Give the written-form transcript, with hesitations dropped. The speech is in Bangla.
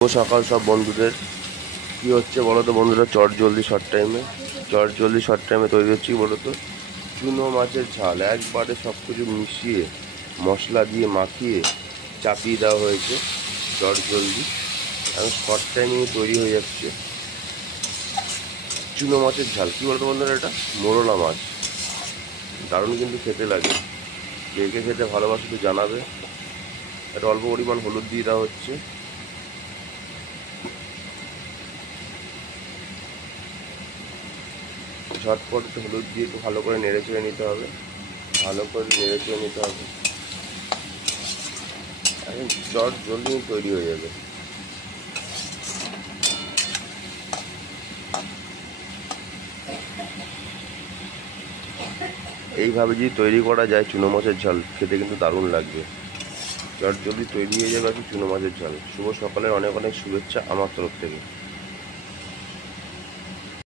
সকাল সব বন্ধুদের। কি হচ্ছে বলো তো বন্ধুরা, চট জলদি শর্ট টাইমে তৈরি হচ্ছে কি বলো তো, চুনো মাছের ঝাল। একবারে সব কিছু মিশিয়ে মশলা দিয়ে মাখিয়ে চাপিয়ে দেওয়া হয়েছে চট জলদি, এখন শর্ট টাইমে তৈরি হয়ে যাচ্ছে চুনো মাছের ঝাল। কি বলতো বন্ধুরা, এটা মোরলা মাছ, দারুণ কিন্তু খেতে লাগে। কে কে খেতে ভালোবাসে তো জানাবে। এটা অল্প পরিমাণ হলুদ দিয়ে দেওয়া হচ্ছে। ঝটপট একটু হলুদ দিয়ে একটু ভালো করে নেড়ে চেড়ে নিতে হবে, ভালো করে নেড়ে চেড়ে নিতে হবে। এখন চট জলদি তৈরি হয়ে যাবে। এইভাবে যদি তৈরি করা যায় চুনো মাছের ঝাল, খেতে কিন্তু দারুণ লাগবে। চট জলদি তৈরি হয়ে যাবে আর কি চুনো মাছের ঝাল। শুভ সকালের অনেক অনেক শুভেচ্ছা আমার তরফ থেকে।